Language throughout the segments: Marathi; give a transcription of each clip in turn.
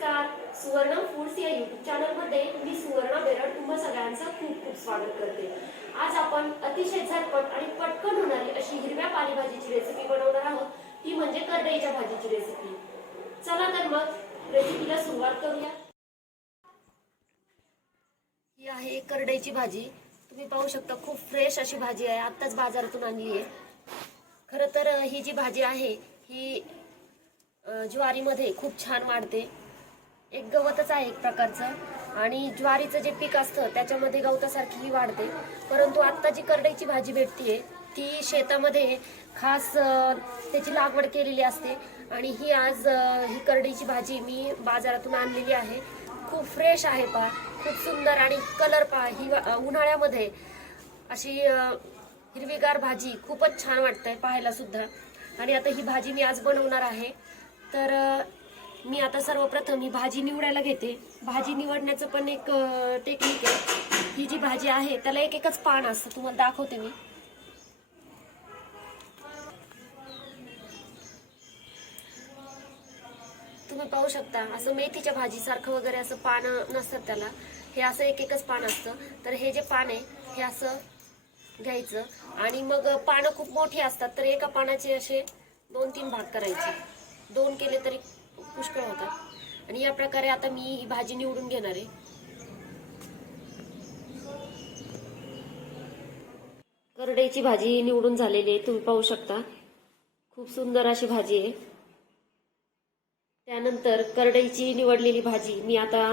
नमस्कार. सुवर्णम फूड्स या युट्यूब चॅनल मध्ये मी सुवर्णा बेरड तुम्हा सगळ्यांचं खूप खूप स्वागत करते. आज आपण अतिशय झटपट आणि पटकन होणारी अशी हिरव्या पालेभाजीची रेसिपी बनवणार आहोत. ती म्हणजे करडईच्या भाजीची रेसिपी. चला तर मग रेसिपीला सुरुवात करूया. ही आहे करडईची भाजी. तुम्ही पाहू शकता खूप फ्रेश अशी भाजी आहे. आत्ताच बाजारातून आणली आहे. खरं तर ही जी भाजी आहे ही ज्वारीमध्ये खूप छान वाढते. एक गवतच आहे एक प्रकारचं आणि ज्वारीचं जे पीक असतं त्याच्यामध्ये गवतासारखी ही वाढते. परंतु आता जी करडईची भाजी भेटतीये ती शेतामध्ये खास त्याची लागवड केलेली असते आणि ही आज ही करडईची भाजी मी बाजारातून आणलेली आहे. खूप फ्रेश आहे पहा, खूप सुंदर आणि कलर पहा. ही उन्हाळ्यामध्ये अशी हिरवीगार भाजी खूपच छान वाटते पाहायला सुद्धा. आणि आता ही भाजी मी आज बनवणार आहे. तर मी आता सर्वप्रथम ही भाजी निवडायला घेते. भाजी निवडण्याचं पण एक टेक्निक आहे. ही जी भाजी आहे त्याला एक एकच पान असतं, तुम्हाला दाखवते मी. तुम्ही पाहू शकता असं मेथीच्या भाजीसारखं वगैरे असं पान नसतात त्याला. हे असं एक एकच पान असतं. तर हे जे पान आहे हे असं घ्यायचं आणि मग पानं खूप मोठी असतात तर एका पानाचे असे 2-3 भाग करायचे. 2 केले तरी पुष्कळ होतात. आणि या प्रकारे आता मी ही भाजी निवडून घेणार आहे. करडईची भाजी निवडून झालेली आहे, तुम्ही पाहू शकता. खूप सुंदर अशी भाजी आहे. त्यानंतर करडईची निवडलेली भाजी मी आता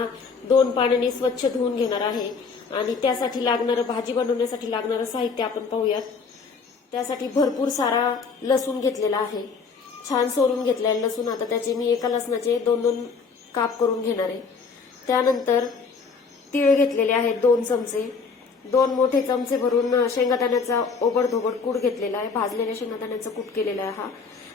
2 पाण्याने स्वच्छ धुवून घेणार आहे. आणि त्यासाठी लागणारं, भाजी बनवण्यासाठी लागणारं साहित्य आपण पाहूयात. त्यासाठी भरपूर सारा लसूण घेतलेला आहे. छान सोलून घेतलेला लसूण. आता त्याचे मी एका लसणाचे 2-2 काप करून घेणार आहे. त्यानंतर तीळ घेतलेले आहेत 2 चमचे. 2 मोठे चमचे भरून शेंगादाण्याचा ओबडधोबड कूट घेतलेला आहे. भाजलेल्या शेंगादाण्याचा कूट केलेला आहे हा.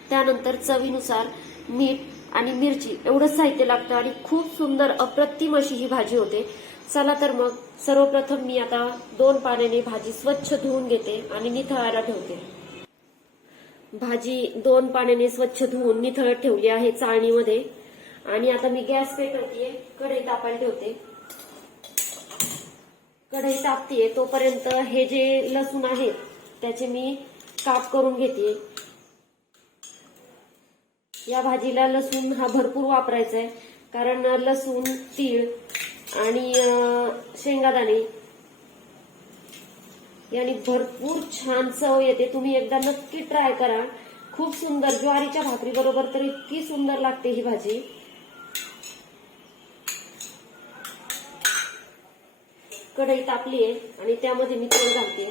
त्यानंतर चवीनुसार मीठ आणि मिरची एवढंच साहित्य लागतं आणि खूप सुंदर अप्रतिम अशी ही भाजी होते. चला तर मग सर्वप्रथम मी आता 2 पाण्याने भाजी स्वच्छ धुवून घेते आणि निथळायला ठेवते. भाजी 2 पाण्याने स्वच्छ धुवून निथळत ठेवली आहे चाळणीमध्ये. आणि आता मी गॅस पेटवते, कढई तापायला ठेवते. कढई तापतीये तोपर्यंत हे जे लसूण आहे त्याचे मी काप करून घेते. या भाजीला लसूण हा भरपूर वापरायचा आहे कारण लसूण, तीळ आणि शेंगादाणे याने भरपूर छान चव येते. तुम्ही एकदा नक्की ट्राय करा. खूप सुंदर, ज्वारीच्या भाकरी बरोबर तर इतकी सुंदर लागते ही भाजी. कढई तापली आहे आणि त्यामध्ये मी तेल घालते.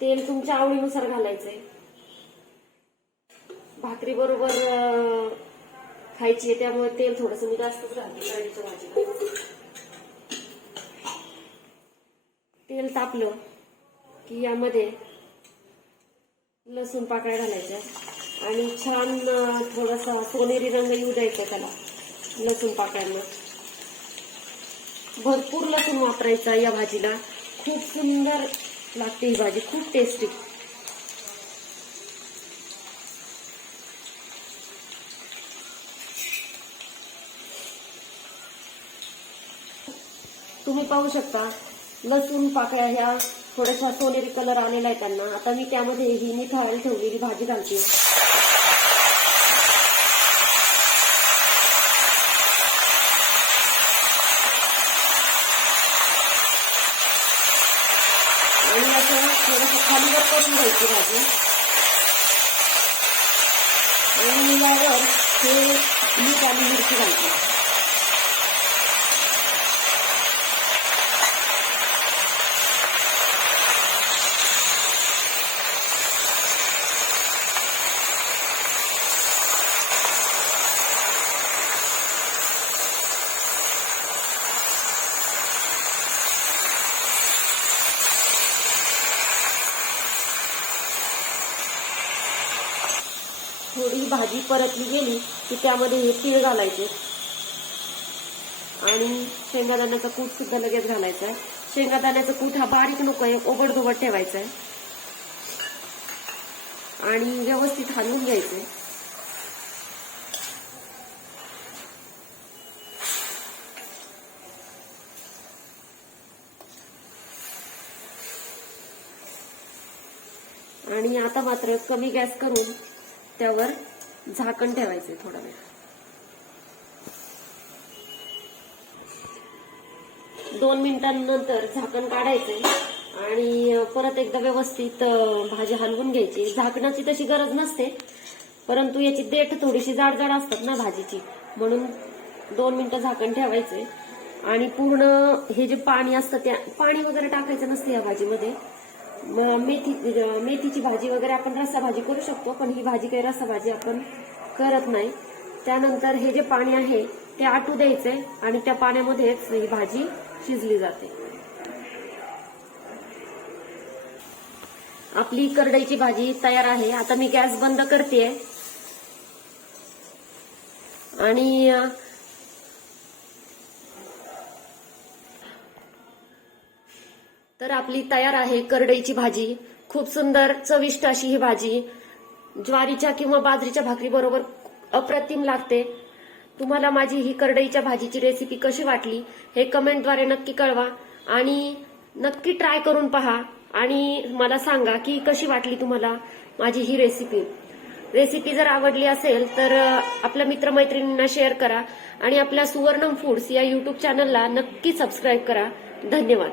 तेल तुमच्या आवडीनुसार घालायचंय. भाकरी बरोबर खायची आहे त्यामुळे तेल थोडंसं मी जास्तच घालते करडईच्या भाजीला. तेल तापलं की यामध्ये लसूण पाकळ्या घालायच्या आणि छान थोडासा सोनेरी रंग येऊ द्यायचा त्याला लसूण पाकळ्यांना. भरपूर लसूण वापरायचा या भाजीला. खूप सुंदर लागते ही भाजी, खूप टेस्टी. तुम्ही पाहू शकता लसूण पाकळ्या ह्या थोड्याशा सोनेरी कलर आलेला आहे त्यांना. आता मी त्यामध्ये ही निथळायला ठेवलेली भाजी घालते. आणि असं थोडंसं खालीवर करून घ्यायची भाजी. आणि यावर हे मीठ आणि मिरची घालते. थोडी भाजी परतली गेली की त्यामध्ये हे तीळ घालायचे आणि शेंगादाण्याचा कूट सुद्धा लगेच घालायचा आहे. शेंगादाण्याचा कूट हा बारीक नको आहे, ओबडधोबड ठेवायचा आहे आणि व्यवस्थित हलवून घ्यायचे. आणि आता मात्र कमी गॅस करून त्यावर झाकण ठेवायचे थोडा वेळ. 2 मिनिटांनंतर झाकण काढायचे आणि परत एकदा व्यवस्थित भाजी हलवून घ्यायची. झाकणाची तशी गरज नसते, परंतु याची देठ थोडीशी जाड जाड असतात ना भाजीची, म्हणून 2 मिनिटं झाकण ठेवायचे. आणि पूर्ण हे जे पाणी असतं त्या पाणी वगैरे टाकायचं नसतं या भाजीमध्ये. मेथीची भाजी वगैरे आपण रस्सा भाजी करू शकतो, पण ही भाजी काही रस्सा भाजी आपण करत नाही. त्यानंतर हे जे पाणी आहे ते आटू द्यायचे आणि त्या पाण्यामध्येच ही भाजी शिजली जाते. आपली करडईची भाजी तयार आहे. आता मी गॅस बंद करते आणि तर आपली तयार आहे करडईची भाजी. खूप सुंदर चविष्ट अशी ही भाजी ज्वारीच्या किंवा बाजरीच्या भाकरी बरोबर अप्रतिम लागते. तुम्हाला माझी ही करडईच्या भाजीची रेसिपी कशी वाटली हे कमेंटद्वारे नक्की कळवा आणि नक्की ट्राय करून पहा आणि मला सांगा की कशी वाटली तुम्हाला माझी ही रेसिपी जर आवडली असेल तर आपल्या मित्रमैत्रिणींना शेअर करा आणि आपल्या सुवर्णम फूड्स या YouTube चॅनलला नक्की सबस्क्राईब करा. धन्यवाद.